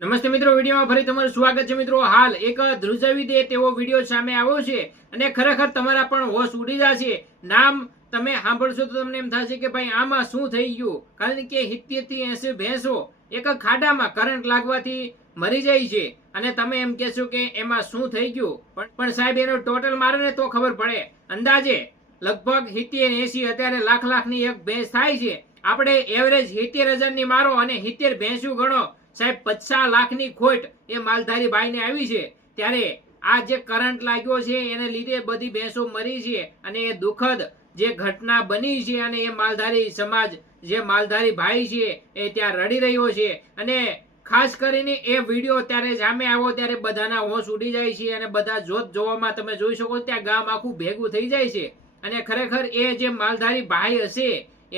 નમસ્તે મિત્રો, વિડીયોમાં ફરી તમારું સ્વાગત છે મિત્રો. હાલ એક ધ્રુજાવી દે તેવો વીડિયો સામે આવ્યો છે અને ખરેખર તમારા પણ હોશ ઉડી જશે. નામ તમે સાંભળશો તો તમને એમ થશે કે ભાઈ, આમાં શું થઈ ગયું? કારણ કે સિત્તેરથી એસી ભેંસો એક ખાડામાં કરંટ લાગવાથી મરી જાય છે. અને તમે એમ કહેશો કે એમાં શું થઈ ગયું? પણ સાહેબ, એનો ટોટલ મારે ને તો ખબર પડે. અંદાજે લગભગ સિત્તેર એસી અત્યારે લાખ લાખની એક ભેંસ થાય છે. આપણે એવરેજ સિત્તેર હજારની મારો અને સિત્તેર ભેંસું ગણો. સાહેબ, પચાસ લાખની ખોટ એ માલધારી ભાઈને આવી છે. ત્યારે આ જે કરંટ લાગ્યો છે, એને લીધે બધી ભેંસો મરી છે અને એ દુઃખદ જે ઘટના બની છે અને એ માલધારી સમાજ, જે માલધારી ભાઈ છે, એ ત્યાં રડી રહ્યો છે. અને ખાસ કરીને એ વીડિયો ત્યારે સામે આવ્યો ત્યારે બધાના હોશ ઉડી જાય છે અને બધા જોત જોવામાં તમે જોઈ શકો, ત્યાં ગામ આખું ભેગું થઈ જાય છે. અને ખરેખર એ જે માલધારી ભાઈ હશે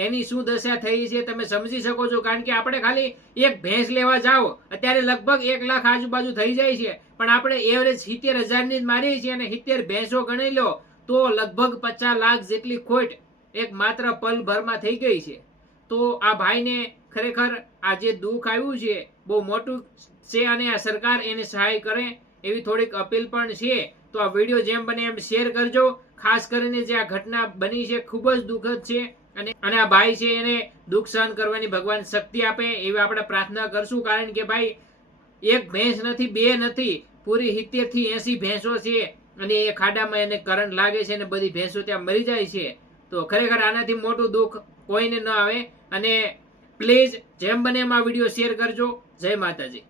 એની શું દશા થઈ છે તમે સમજી શકો છો. કારણ કે આપણે ખાલી એક ભેંસ લેવા જાઓ, અત્યારે લગભગ એક લાખ આજુબાજુ થઈ જાય છે. પણ આપણે એવરેજ સિત્તેર હજારની જ મારીએ છીએ અને સિત્તેર ભેંસો ગણી લો, તો લગભગ પચાસ લાખ જેટલી ખોટ એક માત્ર પલભરમાં થઈ ગઈ છે. તો આ ભાઈને ખરેખર આ જે દુઃખ આવ્યું છે, બહુ મોટું છે અને આ સરકાર એને સહાય કરે એવી થોડીક અપીલ પણ છે. તો આ વીડિયો જેમ બને એમ શેર કરજો. ખાસ કરીને જે આ ઘટના બની છે, ખૂબ જ દુઃખદ છે. અને આ ભાઈ છે એને દુઃખ સહન કરવાની ભગવાન શક્તિ આપે એવી આપણે પ્રાર્થના કરશું. કારણ કે ભાઈ, એક ભેંસ નથી, બે નથી. પૂરી સિત્તેરથી એસી ભેંસો છે અને એ ખાડામાં એને કરંટ લાગે છે અને બધી ભેંસો ત્યાં મરી જાય છે. તો ખરેખર આનાથી મોટું દુઃખ કોઈને ન આવે. અને પ્લીઝ જેમ બને એમ આ વીડિયો શેર કરજો. જય માતાજી.